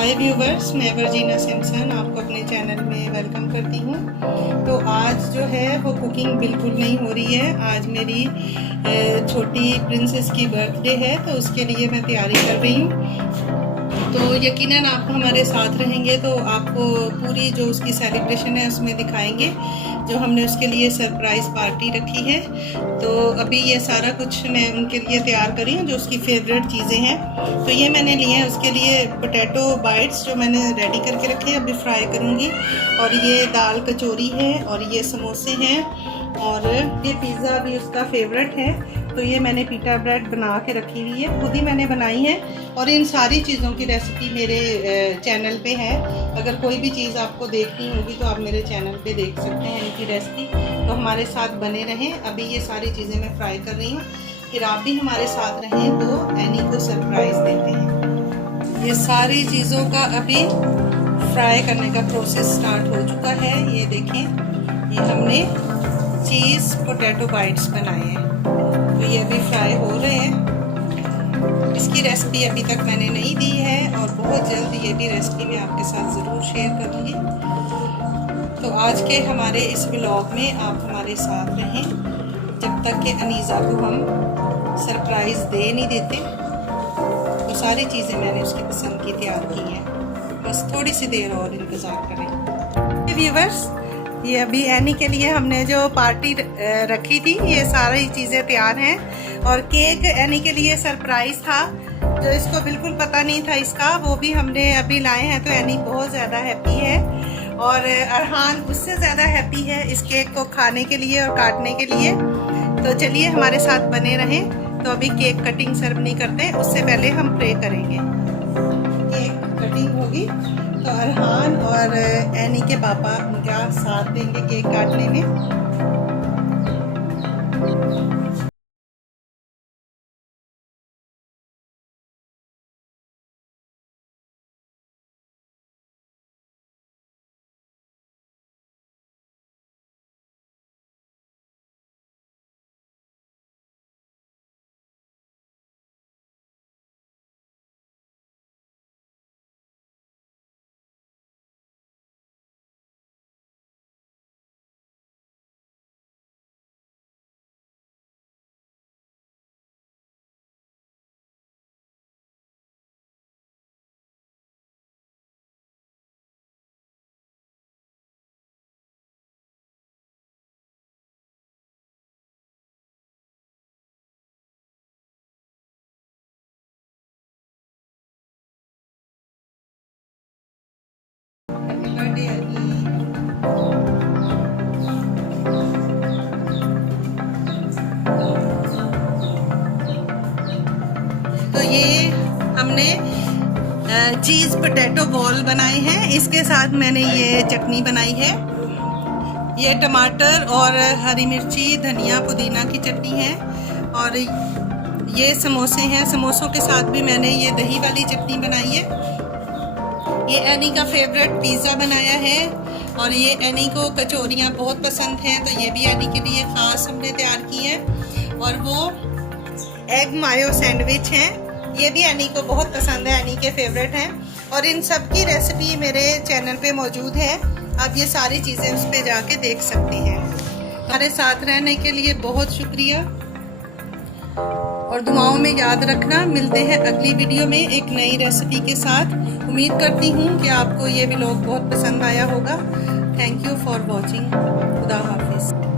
हाय viewers, मैं Virginia Simpson आपको अपने चैनल में वेलकम करती हूँ। तो आज जो है वो कुकिंग बिल्कुल नहीं हो रही है। आज मेरी छोटी प्रिंसेस की बर्थडे है, तो उसके लिए मैं तैयारी कर रही हूँ। तो यकीनन आप हमारे साथ रहेंगे तो आपको पूरी जो उसकी सेलिब्रेशन है उसमें दिखाएंगे, जो हमने उसके लिए सरप्राइज़ पार्टी रखी है। तो अभी ये सारा कुछ मैं उनके लिए तैयार करी हूँ, जो उसकी फेवरेट चीज़ें हैं। तो ये मैंने लिए हैं उसके लिए पोटैटो बाइट्स, जो मैंने रेडी करके रखे हैं, अभी फ्राई करूँगी। और ये दाल कचौरी है, और ये समोसे हैं, और ये पिज़्ज़ा भी उसका फेवरेट है। तो ये मैंने पीटा ब्रेड बना के रखी हुई है, खुद ही मैंने बनाई है। और इन सारी चीज़ों की रेसिपी मेरे चैनल पे है। अगर कोई भी चीज़ आपको देखनी होगी तो आप मेरे चैनल पे देख सकते हैं इनकी रेसिपी। तो हमारे साथ बने रहें। अभी ये सारी चीज़ें मैं फ्राई कर रही हूँ, फिर आप भी हमारे साथ रहें तो एनी को सरप्राइज़ देते हैं। ये सारी चीज़ों का अभी फ्राई करने का प्रोसेस स्टार्ट हो चुका है। ये देखें, ये हमने चीज़ पोटैटो बाइट्स बनाए हैं। तो ये अभी फ्राई हो रहे हैं। इसकी रेसिपी अभी तक मैंने नहीं दी है, और बहुत जल्द ये भी रेसिपी मैं आपके साथ ज़रूर शेयर करूँगी। तो आज के हमारे इस व्लॉग में आप हमारे साथ रहें जब तक कि अनीज़ा को हम सरप्राइज़ दे नहीं देते। तो सारी चीज़ें मैंने उसकी पसंद की तैयार की हैं, बस थोड़ी सी देर और इंतज़ार करें। व्यूवर्स, ये अभी एनी के लिए हमने जो पार्टी रखी थी, ये सारी चीज़ें तैयार हैं। और केक एनी के लिए सरप्राइज़ था, जो इसको बिल्कुल पता नहीं था इसका, वो भी हमने अभी लाए हैं। तो एनी बहुत ज़्यादा हैप्पी है, और अरहान उससे ज़्यादा हैप्पी है इस केक को खाने के लिए और काटने के लिए। तो चलिए हमारे साथ बने रहें। तो अभी केक कटिंग सेरेमनी करते हैं, उससे पहले हम प्रे करेंगे। केक कटिंग होगी तो अरहान और एनी के पापा उनका साथ देंगे केक काटने में। तो ये हमने चीज़ पोटैटो बॉल बनाए हैं। इसके साथ मैंने ये चटनी बनाई है। ये टमाटर और हरी मिर्ची, धनिया, पुदीना की चटनी है। और ये समोसे हैं, समोसों के साथ भी मैंने ये दही वाली चटनी बनाई है। ये एनी का फेवरेट पिज़्ज़ा बनाया है, और ये एनी को कचौरियाँ बहुत पसंद हैं, तो ये भी एनी के लिए ख़ास हमने तैयार की है। और वो एग मायो सैंडविच हैं, ये भी एनी को बहुत पसंद है, एनी के फेवरेट हैं। और इन सब की रेसिपी मेरे चैनल पे मौजूद है, आप ये सारी चीज़ें उस पर जाके देख सकती हैं। हमारे साथ रहने के लिए बहुत शुक्रिया, और दुआओं में याद रखना। मिलते हैं अगली वीडियो में एक नई रेसिपी के साथ। उम्मीद करती हूँ कि आपको ये व्लॉग बहुत पसंद आया होगा। Thank you for watching. खुदा हाफिज़।